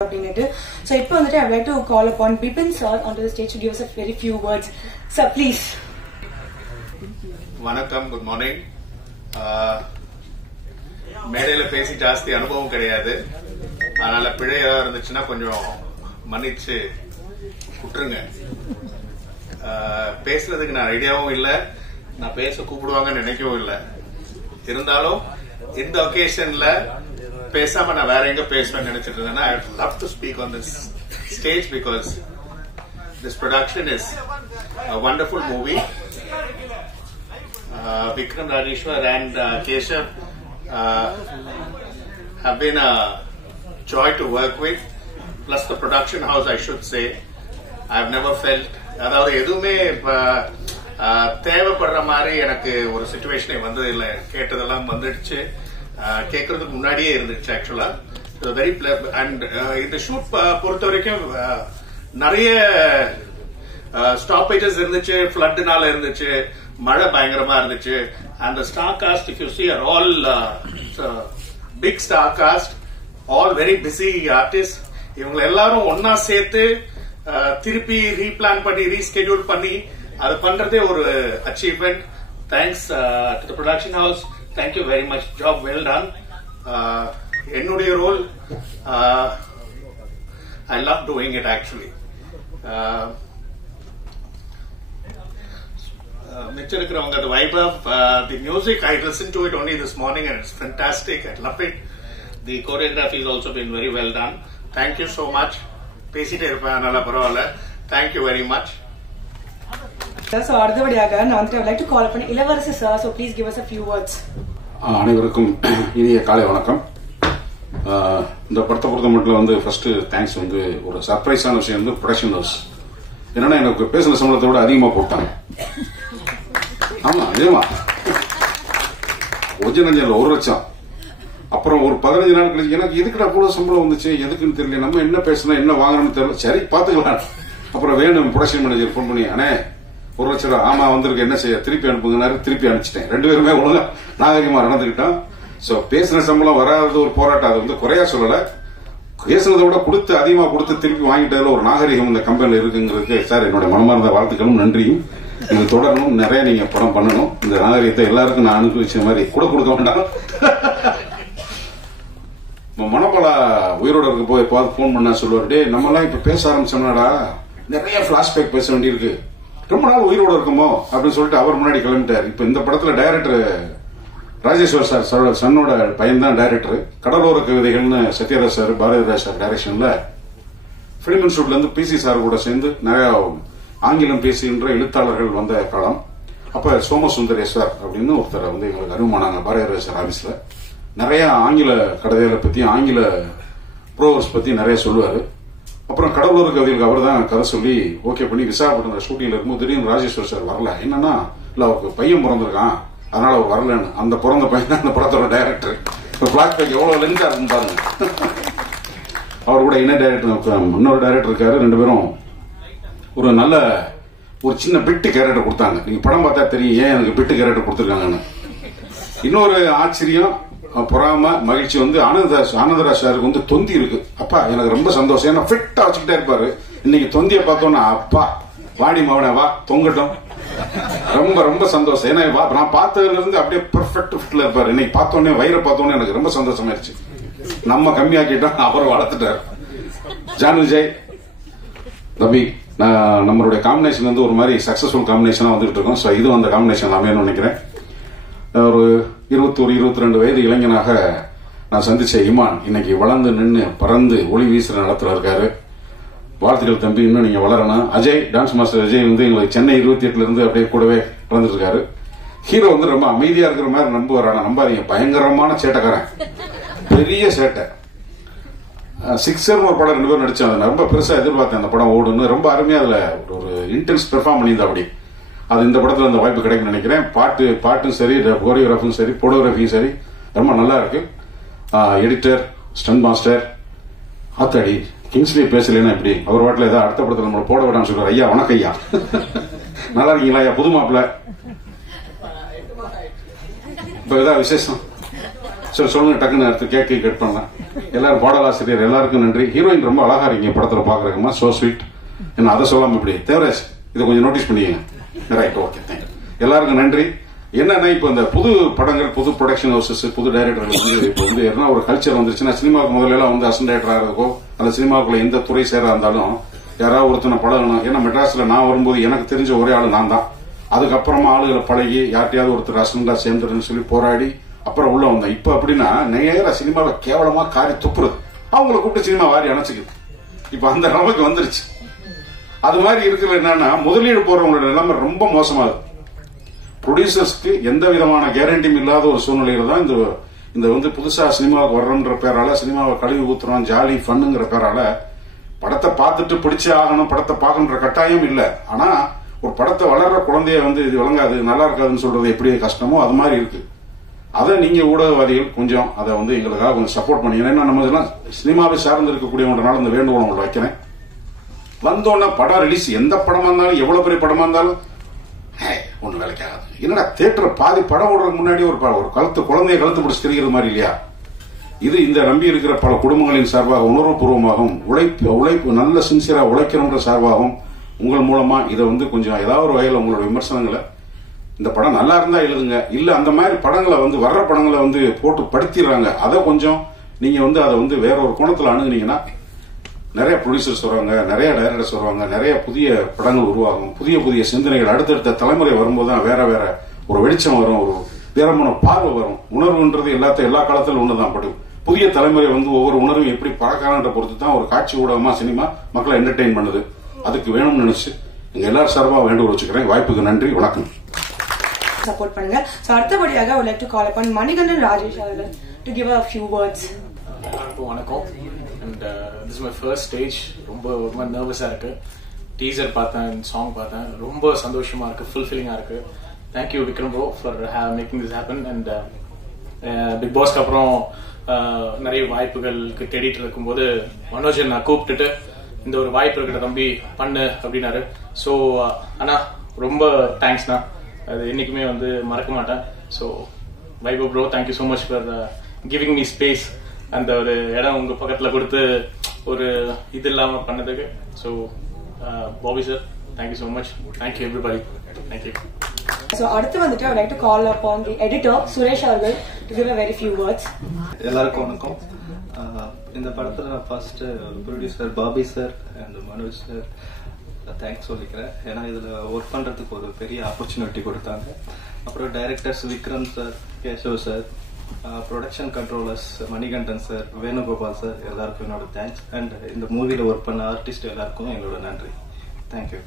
So, I would like to call upon Bipin sir onto the stage to give us a very few words. Sir, please. Vanakkam, good morning. மேடையில பேசி ஜாஸ்தி அனுபவம் கிடையாது. அதனால பிழையா இருந்துச்சுன்னா கொஞ்சம் மன்னிச்சு விட்டுருங்க. பேசுறதுக்கு நான் ஐடியாவும் இல்லை, நான் பேச கூப்பிடுவாங்கன்னு நினைக்கவும் இல்லை. இருந்தாலும் இந்த ஒகேஷன்ல பேசாம நான் வேற எங்க பேசுவேன்னு நினைச்சிட்டு இருந்தேன்னா I would love to speak on this stage because this production is a wonderful movie. Vikram Rajeshwar and Keshav have been a joy to work with, plus the production house, I should say. I have never felt அதாவது எதுவுமே தேவைப்படுற மாதிரி எனக்கு ஒரு சிச்சுவேஷனே வந்தது இல்லை. கேட்டதெல்லாம் வந்துடுச்சு, கேட்கறதுக்கு முன்னாடியே இருந்துச்சு. ஆக்சுவலா வெரி அண்ட் இந்த ஷூட் பொறுத்த வரைக்கும் நிறைய ஸ்டாப்பேஜஸ் இருந்துச்சு, ஃபிளட்னால இருந்துச்சு, மழை பயங்கரமா இருந்துச்சு. And star cast if you see are all big star cast, all very busy artists. இவங்க எல்லாரும் ஒன்னா சேர்த்து திருப்பி ரீபிளான் பண்ணி ரீஸ்கெடியூல் பண்ணி அது பண்றதே ஒரு achievement. Thanks to the production house. Thank you very much. Job well done. என்னுடைய role I love doing it actually. மிச்சம் இருக்கிறவங்க the vibe of the music, I listened to it only this morning and it's fantastic. I love it. The choreography has also been very well done. Thank you so much. பேசிட்டே இருப்பேன், நல்லா பரவாயில்ல. Thank you very much. So அடுத்தபடியாக நான் I would like to call upon இளவரசி sir, so please give us a few words. அனைவருக்கும் இனிய காலை வணக்கம். இந்த படத்தை பொறுத்த மட்டும் ஃபர்ஸ்ட் தேங்க்ஸ் ஒரு சர்ப்ரைஸான விஷயம் ப்ரொடக்ஷன் ஹவுஸ். என்னன்னா எனக்கு பேசின சம்பளத்தை விட அதிகமா போட்டாங்க. ஆமா நிஜமா, ஒரிஜினல் 1 லட்சம். அப்புறம் ஒரு 15 நாள் கழிச்சு எனக்கு எதுக்குடா கூட சம்பளம் வந்துச்சு, எதுக்குன்னு தெரியல, நம்ம என்ன பேசணும் என்ன வாங்கணும்னு தெரியல, சரி பாத்துக்கலாம். அப்புறம் வேணும் ப்ரொடக்ஷன் மேனேஜர் ஃபோன் பண்ணி, அண்ணே 1 லட்சம் ரூபா ஆமா வந்திருக்கு, என்ன செய்ய, திருப்பி அனுப்புங்கனாரு. திருப்பி அனுப்பிச்சிட்டேன். 2 பேருமே ஒழுங்கா நாகரிகமா நடந்துக்கிட்டோம். சோ பேசின சம்பளம் வராது ஒரு போராட்டம். அது குறையா சொல்லல, பேசுனதை விட கொடுத்து அதிகமா கொடுத்து திருப்பி வாங்கிட்டதுல ஒரு நாகரிகம் இந்த கம்பெனில இருக்குங்கிறதுக்கு சார் என்னோட மனமார்ந்த வாழ்த்துக்களும் நன்றியும். இது தொடரணும், நிறைய நீங்க படம் பண்ணணும். இந்த நாகரிகத்தை எல்லாருக்கும் நான் அனுபவிச்ச மாதிரி கூட கொடுக்க வேண்டாம். மனப்பலா உயிரோட இருக்க போய் பார்த்து போன் பண்ணா சொல்லுவார், டே நம்ம எல்லாம் இப்ப பேச ஆரம்பிச்சோம்னாடா நிறைய பிளாஷ்பேக் பேச வேண்டியிருக்கு, ரொம்ப நாள் உயிரோட இருக்குமோ அப்படின்னு சொல்லிட்டு அவர் முன்னாடி கிளம்பிட்டார். இப்ப இந்த படத்துல டைரக்டர் ராஜேஸ்வர் சார் சன்னோட பையன் தான் டைரக்டர். கடலோர கவிதைகள்னு சத்யராஜ் சார் பாரதிராஜ் சார் டைரக்ஷன்ல பிலிம் இன்ஸ்டியூட்ல இருந்து பிசி சார் கூட சேர்ந்து நிறைய ஆங்கிலம் பேசுகின்ற எழுத்தாளர்கள் வந்த காலம். அப்ப சோமசுந்தரேஸ்வர் அப்படின்னு ஒருத்தர் எங்களுக்கு அறிமுகமானாங்க பாரதிராஜ் சார் ஆபீஸ்ல. நிறைய ஆங்கில கதைகளை பத்தி ஆங்கில ப்ரோவர்ஸ் பத்தி நிறைய சொல்லுவாரு. அப்புறம் கடலோர கவிதைகளுக்கு அவர் தான் கதை சொல்லி ஓகே பண்ணி விசாகப்பட்டினம் ஷூட்டிங்ல இருக்கும்போது திடீர்னு ராஜேஸ்வர் சார் வரல. என்னன்னா இல்ல அவருக்கு பையன் பிறந்திருக்கான் அதனால அவர் வரலன்னு. அந்த பிறந்த பையன் தான் அந்த படத்தோட டைரக்டர். பிளாஷ்பேக் எவ்வளவு லென்த்தா இருக்கும் பாருங்க. அவர் கூட என்ன டைரக்டர் இன்னொரு டைரக்டர் இருக்காரு. 2 பேரும் ஒரு நல்ல ஒரு சின்ன பிட்டு கேரக்டர் கொடுத்தாங்க. நீங்க படம் பார்த்தா தெரியும் ஏன் எனக்கு பிட்டு கேரக்டர் கொடுத்திருக்காங்கன்னு. இன்னொரு ஆச்சரியம் பொறாம மகிழ்ச்சி ஆனந்தராஜ் சாருக்கு தொந்தி இருக்கு. அப்பா எனக்கு ரொம்ப சந்தோஷம், ஏன்னா ஃபிட்டா வச்சுக்கிட்டே இருப்பாரு. இன்னைக்கு தொந்தியை பார்த்தோன்னா அப்பா வாடி மவனே வா தொங்கட்டும், ரொம்ப ரொம்ப சந்தோஷம். ஏன்னா நான் பார்த்ததுல இருந்து அப்படியே பெர்ஃபெக்ட் ஃபிட்ல இருப்பாரு. இன்னைக்கு பார்த்தோன்னே வயிறை பார்த்தோன்னே எனக்கு ரொம்ப சந்தோஷமாயிருச்சு. நம்ம கம்மியாக்கிட்டோம், அவர் வளர்த்துட்டாரு. ஜான் விஜய் ரவி நம்மளுடைய காம்பினேஷன் ஒரு மாதிரி சக்சஸ்ஃபுல் காம்பினேஷனா வந்துட்டு இருக்கோம். சோ இது அந்த காம்பினேஷன் அமையணும்னு நினைக்கிறேன். ஒரு 21-22 வயது இளைஞனாக நான் சந்திச்ச இமான் இன்னைக்கு வளர்ந்து நின்று பறந்து ஒளி வீசுற நடத்துல இருக்காரு. வாழ்த்துக்கள் தம்பி, இன்னும் நீங்க வளரணும். அஜய் டான்ஸ் மாஸ்டர் அஜய் எங்களுக்கு சென்னை 28 இருந்து அப்படியே கூடவே வளர்ந்துட்டு இருக்காரு. ஹீரோ ரொம்ப அமைதியா இருக்கிற மாதிரி நம்புவார். ஆனா நம்பாதீங்க, பயங்கரமான சேட்டைக்காரன், பெரிய சேட்டை. சிக்ஸர் ஒரு படம் 2 பேரும் நடிச்சாங்க. ரொம்ப பெருசா எதிர்பார்த்தேன் அந்த படம் ஓடுன்னு. ரொம்ப அருமையா அதுல ஒரு இன்டென்ஸ் பெர்ஃபார்ம் பண்ணியிருந்தா. அப்படி அது இந்த படத்துல அந்த வாய்ப்பு கிடைக்கும்னு நினைக்கிறேன். பாட்டும் சரி, கோரியோகிராஃபும் சரி, போட்டோகிராஃபியும் சரி ரொம்ப நல்லா இருக்கு. எடிட்டர், ஸ்டன் மாஸ்டர், ஆத்தாடி கிங்ஸ்லி பேசலன்னா எப்படி அவர் வாட்டில் ஏதாவது அடுத்த படத்துல நம்மளை போட விடான்னு சொல்றாரு. ஐயா வணக்கம் ஐயா, நல்லா இருக்கீங்களா ஐயா? புது மாப்பிள்ள இப்ப ஏதாவது விசேஷம் சரி சொல்லுங்க, டக்குன்னு அடுத்து கேட்க கட் பண்ணலாம். எல்லாரும் பாடலாசிரியர் எல்லாருக்கும் நன்றி. ஹீரோயின் ரொம்ப அழகா இருக்கீங்க படத்துல பாக்குறதுமா, சோ ஸ்வீட். என்ன அதை சொல்லாம இப்படி தேவராஜ் இதை கொஞ்சம் நோட்டீஸ் பண்ணிக்கங்க. Right, okay, thank you. எல்லாருக்கும் நன்றி. என்னன்னா இப்ப இந்த புது படங்கள், புது ப்ரொடக்ஷன் ஹவுசஸ், புது டைரக்டர்கள் வந்து இப்ப வந்து என்ன ஒரு கல்ச்சர் வந்துருச்சுன்னா, சினிமாவுக்கு முதல்ல எல்லாம் வந்து அசிஸ்டன்ட் டைரக்டர் ஆகிறதுக்கோ அந்த சினிமாவுக்குள்ள எந்த துறை சேர இருந்தாலும் யாராவது ஒருத்தனை பழகணும். ஏன்னா மெட்ராஸ்ல நான் வரும்போது எனக்கு தெரிஞ்ச ஒரே ஆளு நான் தான். அதுக்கப்புறமா ஆளுகளை பழகி யார்ட்டையாவது ஒருத்தர் அசிஸ்டண்டா சேர்ந்துருன்னு சொல்லி போராடி அப்புறம் உள்ள வந்தேன். இப்ப அப்படின்னா நேர சினிமாவை கேவலமா காரி துப்புறது, அவங்களை கூப்பிட்டு சினிமா வாரி அணைச்சிக்குது. இப்ப அந்த நிலைமைக்கு வந்துருச்சு. அது மாதிரி இருக்கிற என்னன்னா முதலீடு போறவங்களோட நிலைமை ரொம்ப மோசமாகுது. ப்ரொடியூசர்ஸ்க்கு எந்த விதமான கேரண்டியும் இல்லாத ஒரு சூழ்நிலையில தான் இந்த வந்து புதுசா சினிமாவுக்கு வர்றோன்ற பேரால, சினிமாவை கழுவி ஊத்துறோம் ஜாலி ஃபன்னுங்கிற பேரால படத்தை பார்த்துட்டு பிடிச்சே ஆகணும், படத்தை பார்க்கணுன்ற கட்டாயம் இல்ல. ஆனா ஒரு படத்தை வளர்ற குழந்தைய வந்து இது விளங்காது, நல்லா இருக்காதுன்னு சொல்றது எப்படி கஷ்டமோ அது மாதிரி இருக்கு. அதை நீங்க ஊடகவாதிகள் கொஞ்சம் அதை வந்து எங்களுக்காக கொஞ்சம் சப்போர்ட் பண்ணீங்கன்னா, ஏன்னா நம்ம இதெல்லாம் சினிமாவை சார்ந்து இருக்கக்கூடியவங்கனால இந்த வேண்டுகோள் உங்களை வைக்கிறேன். வந்தோன்னா படம் ரிலீஸ் எந்த படமா இருந்தாலும், எவ்வளவு பெரிய படமா இருந்தாலும் ஒண்ணு வேலைக்காகாது. என்னடா தியேட்டர் பாதி படம் ஓடுறதுக்கு முன்னாடி ஒரு குழந்தைய கழுத்து பிடிச்சி தெரிகிறது மாதிரி இல்லையா? இது இந்த நம்பி இருக்கிற பல குடும்பங்களின் சார்பாக உணர்வுபூர்வமாகவும் உழைப்பு நல்ல சின்சியரா உழைக்கிறோன்ற சார்பாகவும் உங்கள் மூலமா இதை வந்து கொஞ்சம் ஏதாவது ஒரு வகையில் உங்களோட விமர்சனங்களை, இந்த படம் நல்லா இருந்தா எழுதுங்க, இல்ல அந்த மாதிரி படங்களை வந்து வர்ற படங்களை வந்து போட்டு படுத்திடுறாங்க, அதை கொஞ்சம் நீங்க வந்து அதை வந்து வேற ஒரு கோணத்துல அணுகுனீங்கன்னா நிறைய ப்ரொடியூசர்ஸ் வருவாங்க, நிறைய டைரக்டர்ஸ் வருவாங்க, நிறைய புதிய படங்கள் உருவாகும், புதிய புதிய சிந்தனைகள் அடுத்தடுத்த தலைமுறை வரும்போது தான் வேற வேற ஒரு வெளிச்சம் வரும், ஒரு வேறமான பார்வை வரும். உணர்வுன்றது எல்லா காலத்திலும் ஒண்ணுதான். பட் புதிய தலைமுறை வந்து ஒவ்வொரு உணர்வும் எப்படி பறக்கானன்ற பொறுத்து தான் ஒரு காட்சி ஊடகமா சினிமா மக்களை என்டர்டெயின் பண்ணுது. அதுக்கு வேணும்னு நினைச்சு எங்க எல்லாரும் சார்பாக வேண்டுகோள் வச்சுக்கிறேன். வாய்ப்புக்கு நன்றி, வணக்கம். சப்போர்ட் பண்ணுங்க. சோ அடுத்தபடியாக I would like to call upon Manikandan Rajesh அவர்கள் to give a few words. வணக்கம். And this is my first stage. ரொம்ப நர்வஸா இருக்கு. டீசர் பார்த்தேன், சாங் பார்த்தேன், ரொம்ப சந்தோஷமா இருக்கு, ஃபுல்ஃபில்லிங்கா இருக்கு. Thank you Vikram bro for making this happen. And big பாஸ்க்கு அப்புறம் நிறைய வாய்ப்புகளுக்கு தேடிட்டு இருக்கும்போது மனோஜன் நான் கூப்பிட்டுட்டு இந்த ஒரு வாய்ப்பு இருக்கிற தம்பி பண்ணு அப்படின்னாரு. ஸோ அண்ணா ரொம்ப தேங்க்ஸ்ண்ணா, அது என்னைக்குமே வந்து மறக்க மாட்டேன். So Vaibhav bro, thank you so much for giving me space. அந்த ஒரு இடம் உங்க பக்கத்துல கொடுத்து ஒரு இது இல்லாம பண்ணதுக்கு. So Bobby sir, thank you so much. Thank you everybody. Thank you. So அடுத்து வந்துட்டு I would like to call upon the editor Suresh அவர்கள் to give a very few words. எல்லாருக்கும் வணக்கம். இந்த படத்துல நான் first producer Bobby sir and Manoj sir thanks சொல்லிக்கிறேன். ஏன்னா இதுல ஒர்க் பண்றதுக்கு ஒரு பெரிய ஆப்பர்ச்சுனிட்டி கொடுத்தாங்க. அப்புறம் directors Vikram sir, Keshav sir, production controllers Manikandan sir, Venugopal sir, எல்லாருக்கும் என்னோட தேங்க்ஸ். அண்ட் இந்த மூவில ஒர்க் பண்ண ஆர்டிஸ்ட் எல்லாருக்கும் எங்களோட நன்றி. தேங்க்யூ.